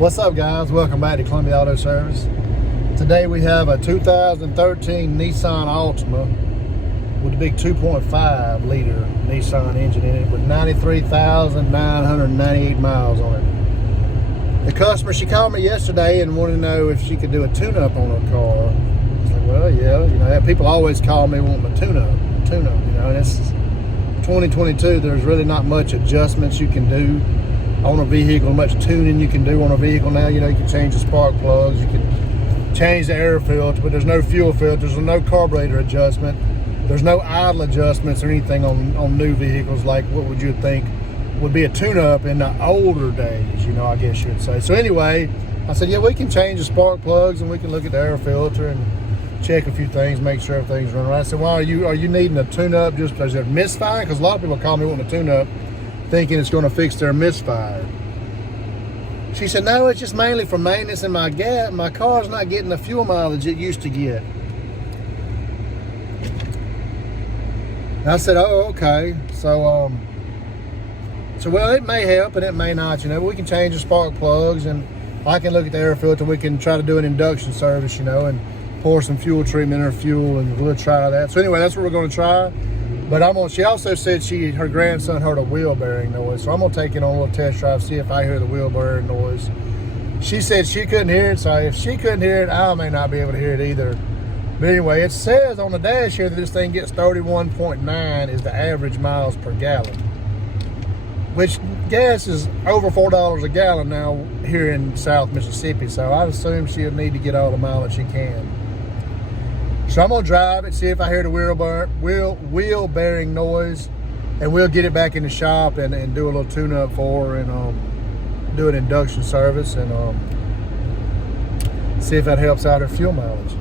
What's up, guys? Welcome back to Columbia Auto Service. Today we have a 2013 Nissan Altima with a big 2.5 liter Nissan engine in it with 93,998 miles on it. The customer, she called me yesterday and wanted to know if she could do a tune-up on her car. I was like, well, yeah, you know, people always call me wanting a tune-up, you know, and it's 2022. There's really not much adjustments you can do on a vehicle, much tuning you can do on a vehicle now. You know, you can change the spark plugs, you can change the air filter, but there's no fuel filters, there's no carburetor adjustment, there's no idle adjustments or anything on new vehicles like what would you think would be a tune-up in the older days, you know, I guess you'd say. So anyway, I said, yeah, we can change the spark plugs and we can look at the air filter and check a few things, make sure everything's running right. I said, well, are you needing a tune-up just because they're misfiring? Because a lot of people call me wanting a tune-up thinking it's going to fix their misfire. She said, no, it's just mainly for maintenance, and my car's not getting the fuel mileage it used to get. And I said, oh, okay. So well, it may help and it may not, you know. We can change the spark plugs and I can look at the air filter. We can try to do an induction service, you know, and pour some fuel treatment or fuel, and we'll try that. So anyway, that's what we're going to try. But she also said her grandson heard a wheel bearing noise. So I'm going to take it on a little test drive, see if I hear the wheel bearing noise. She said she couldn't hear it, so if she couldn't hear it, I may not be able to hear it either. But anyway, it says on the dash here that this thing gets 31.9 is the average miles per gallon, which gas is over $4 a gallon now here in South Mississippi. So I'd assume she'll need to get all the mileage she can. So I'm gonna drive it, see if I hear the wheel bearing noise, and we'll get it back in the shop and do a little tune-up for her and do an induction service and see if that helps out her fuel mileage.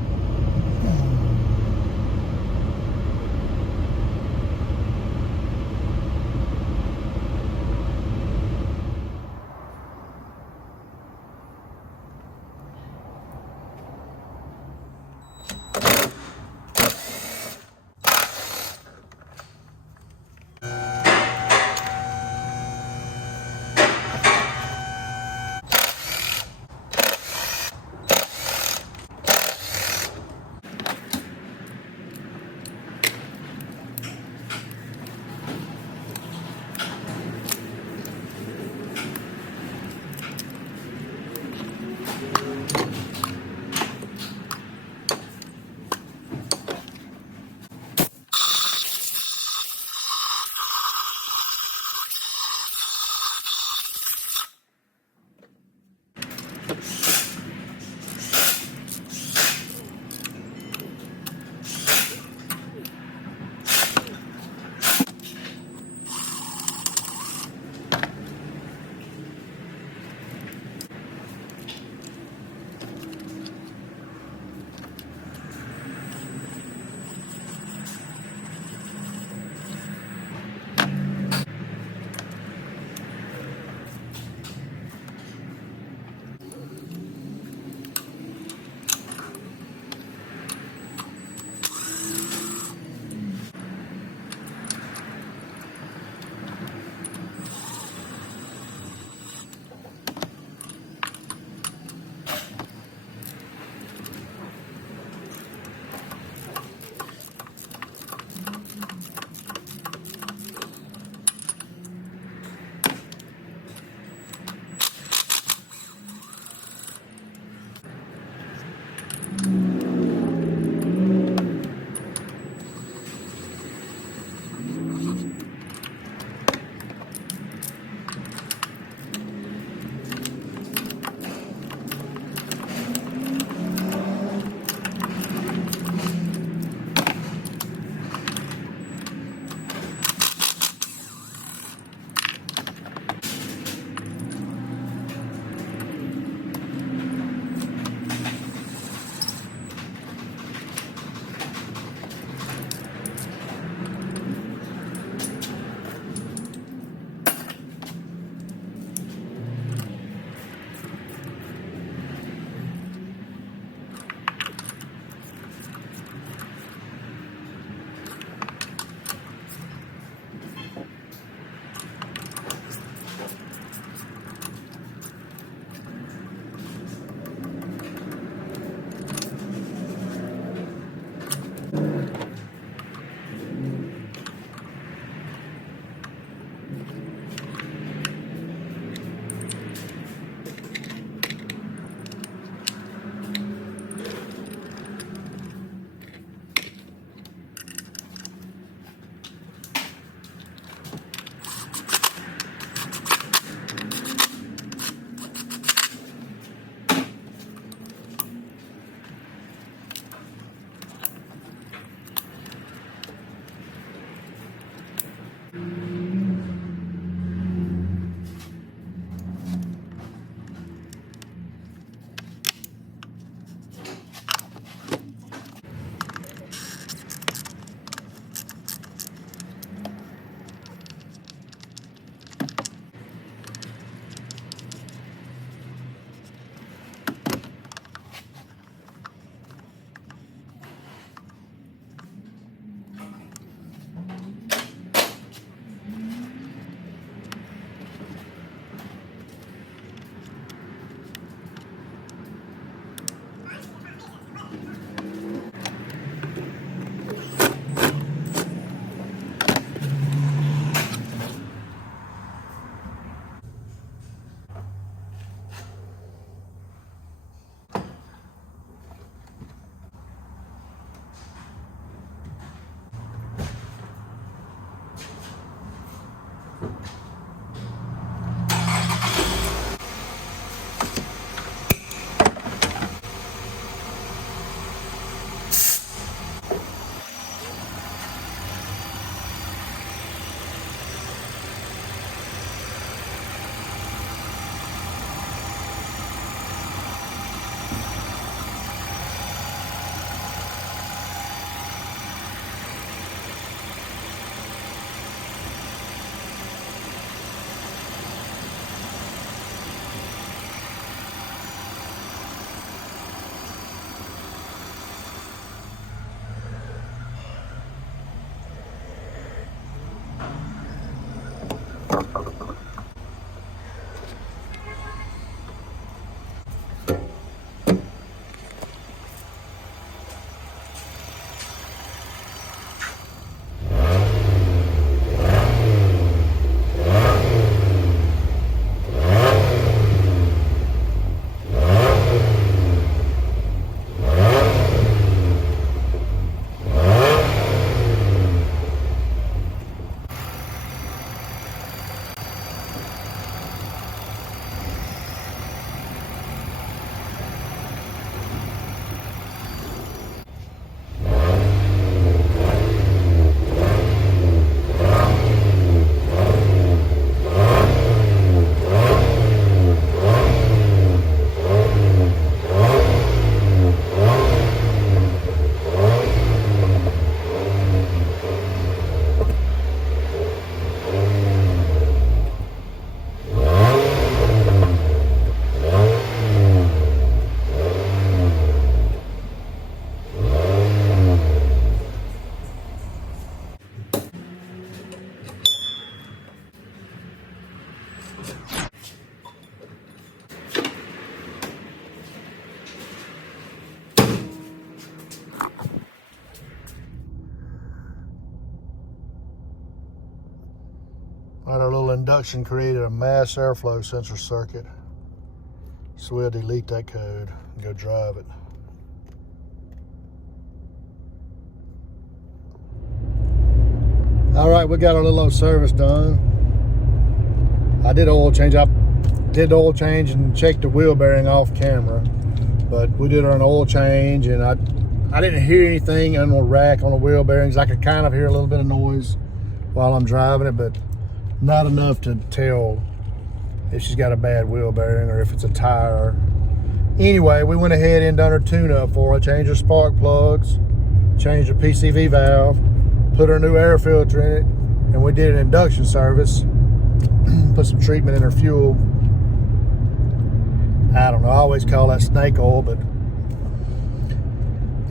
Induction created a mass airflow sensor circuit. So we'll delete that code and go drive it. All right, we got our little old service done. I did oil change. I did the oil change and checked the wheel bearing off camera, but we did an oil change, and I didn't hear anything on the rack on the wheel bearings. I could kind of hear a little bit of noise while I'm driving it, but not enough to tell if she's got a bad wheel bearing or if it's a tire. Anyway, we went ahead and done her tune-up for her, changed her spark plugs, changed her PCV valve, put her new air filter in it, and we did an induction service. Put some treatment in her fuel. I don't know, I always call that snake oil, but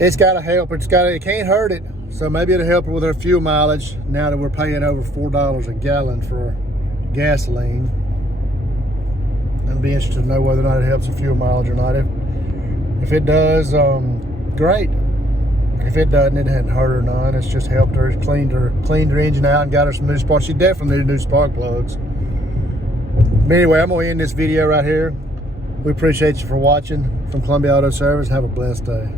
it's got to help. It can't hurt it. So maybe it'll help her with her fuel mileage now that we're paying over $4 a gallon for gasoline. I'd be interested to know whether or not it helps the fuel mileage or not. If it does, great. If it doesn't, it hadn't hurt her none. It's just helped her, cleaned her engine out and got her some new sparks. She definitely needed new spark plugs. But anyway, I'm going to end this video right here. We appreciate you for watching from Columbia Auto Service. Have a blessed day.